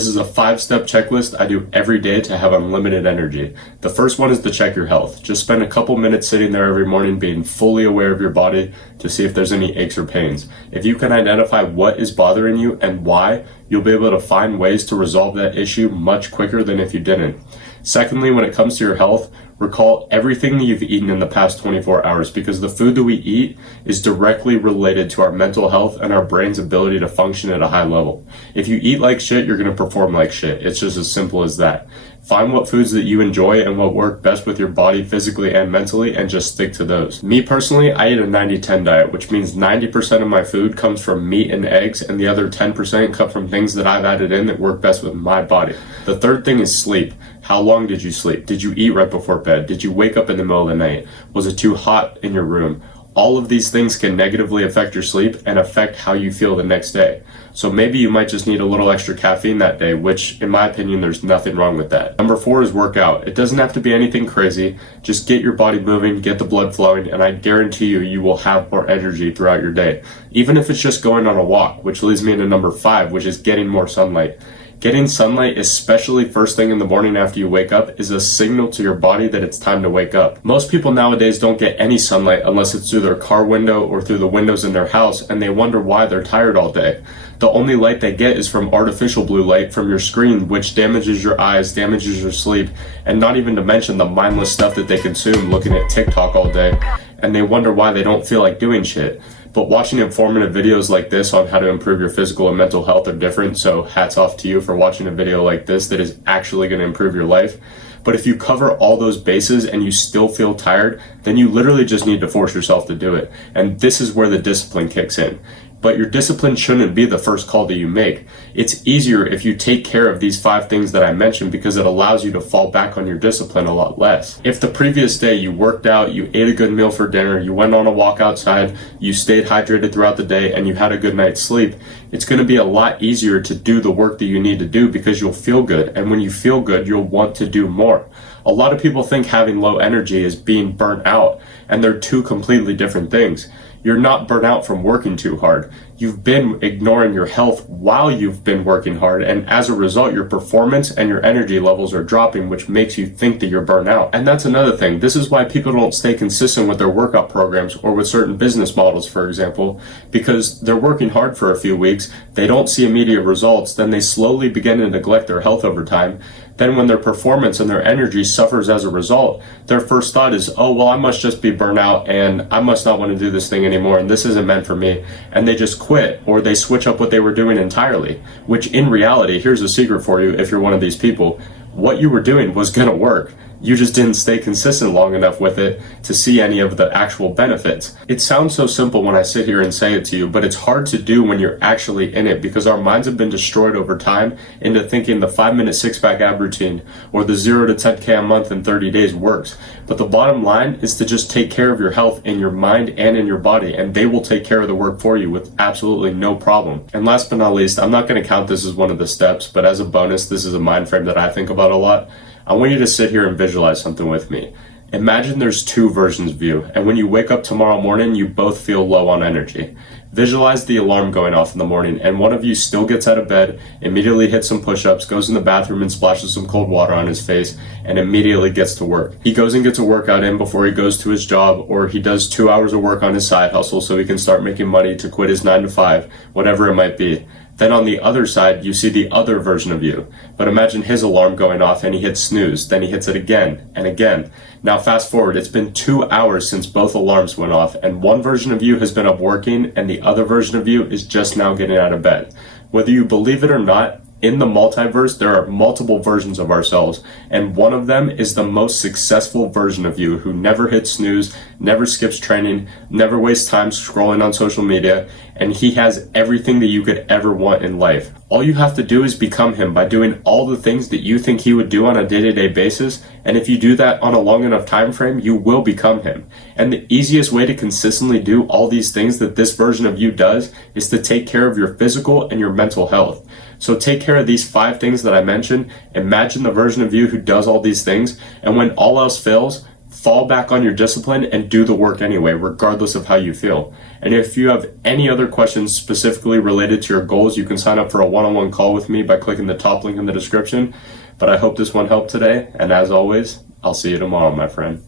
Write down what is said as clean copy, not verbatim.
This is a 5-step checklist I do every day to have unlimited energy. The first one is to check your health. Just spend a couple minutes sitting there every morning being fully aware of your body to see if there's any aches or pains. If you can identify what is bothering you and why, you'll be able to find ways to resolve that issue much quicker than if you didn't. Secondly, when it comes to your health, recall everything that you've eaten in the past 24 hours because the food that we eat is directly related to our mental health and our brain's ability to function at a high level. If you eat like shit, you're going to perform like shit. It's just as simple as that. Find what foods that you enjoy and what work best with your body physically and mentally and just stick to those. Me personally, I eat a 90-10 diet, which means 90% of my food comes from meat and eggs and the other 10% come from things that I've added in that work best with my body. The third thing is sleep. How long did you sleep? Did you eat right before bed? Did you wake up in the middle of the night? Was it too hot in your room? All of these things can negatively affect your sleep and affect how you feel the next day. So maybe you might just need a little extra caffeine that day, which in my opinion, there's nothing wrong with that. Number 4 is work out. It doesn't have to be anything crazy. Just get your body moving, get the blood flowing, and I guarantee you, you will have more energy throughout your day. Even if it's just going on a walk, which leads me into number 5, which is getting more sunlight. Getting sunlight, especially first thing in the morning after you wake up, is a signal to your body that it's time to wake up. Most people nowadays don't get any sunlight unless it's through their car window or through the windows in their house, and they wonder why they're tired all day. The only light they get is from artificial blue light from your screen, which damages your eyes, damages your sleep, and not even to mention the mindless stuff that they consume looking at TikTok all day, and they wonder why they don't feel like doing shit. But watching informative videos like this on how to improve your physical and mental health are different, so hats off to you for watching a video like this that is actually going to improve your life. But if you cover all those bases and you still feel tired, then you literally just need to force yourself to do it. And this is where the discipline kicks in. But your discipline shouldn't be the first call that you make. It's easier if you take care of these 5 things that I mentioned because it allows you to fall back on your discipline a lot less. If the previous day you worked out, you ate a good meal for dinner, you went on a walk outside, you stayed hydrated throughout the day, and you had a good night's sleep, it's going to be a lot easier to do the work that you need to do because you'll feel good. And when you feel good, you'll want to do more. A lot of people think having low energy is being burnt out, and they're 2 completely different things. You're not burnt out from working too hard. You've been ignoring your health while you've been working hard, and as a result, your performance and your energy levels are dropping, which makes you think that you're burnt out. And that's another thing. This is why people don't stay consistent with their workout programs or with certain business models, for example, because they're working hard for a few weeks, they don't see immediate results, then they slowly begin to neglect their health over time. Then when their performance and their energy suffers as a result, their first thought is, oh, well, I must just be burnt out and I must not want to do this thing anymore and this isn't meant for me. And they just quit or they switch up what they were doing entirely, which in reality, here's a secret for you if you're one of these people, what you were doing was going to work. You just didn't stay consistent long enough with it to see any of the actual benefits. It sounds so simple when I sit here and say it to you, but it's hard to do when you're actually in it because our minds have been destroyed over time into thinking the 5-minute six-pack ab routine or the 0 to 10K a month in 30 days works. But the bottom line is to just take care of your health in your mind and in your body, and they will take care of the work for you with absolutely no problem. And last but not least, I'm not going to count this as one of the steps, but as a bonus, this is a mind frame that I think about a lot. I want you to sit here and visualize something with me. Imagine there's 2 versions of you, and when you wake up tomorrow morning, you both feel low on energy. Visualize the alarm going off in the morning, and one of you still gets out of bed, immediately hits some push-ups, goes in the bathroom and splashes some cold water on his face, and immediately gets to work. He goes and gets a workout in before he goes to his job, or he does 2 hours of work on his side hustle so he can start making money to quit his 9 to 5, whatever it might be. Then on the other side, you see the other version of you. But imagine his alarm going off and he hits snooze, then he hits it again and again. Now fast forward, it's been 2 hours since both alarms went off, and one version of you has been up working and the other version of you is just now getting out of bed. Whether you believe it or not, in the multiverse, there are multiple versions of ourselves, and one of them is the most successful version of you who never hits snooze, never skips training, never wastes time scrolling on social media, and he has everything that you could ever want in life. All you have to do is become him by doing all the things that you think he would do on a day-to-day basis, and if you do that on a long enough time frame, you will become him. And the easiest way to consistently do all these things that this version of you does is to take care of your physical and your mental health. So take care of these 5 things that I mentioned. Imagine the version of you who does all these things, and when all else fails, fall back on your discipline and do the work anyway, regardless of how you feel. And if you have any other questions specifically related to your goals, you can sign up for a one-on-one call with me by clicking the top link in the description. But I hope this one helped today, and as always, I'll see you tomorrow, my friend.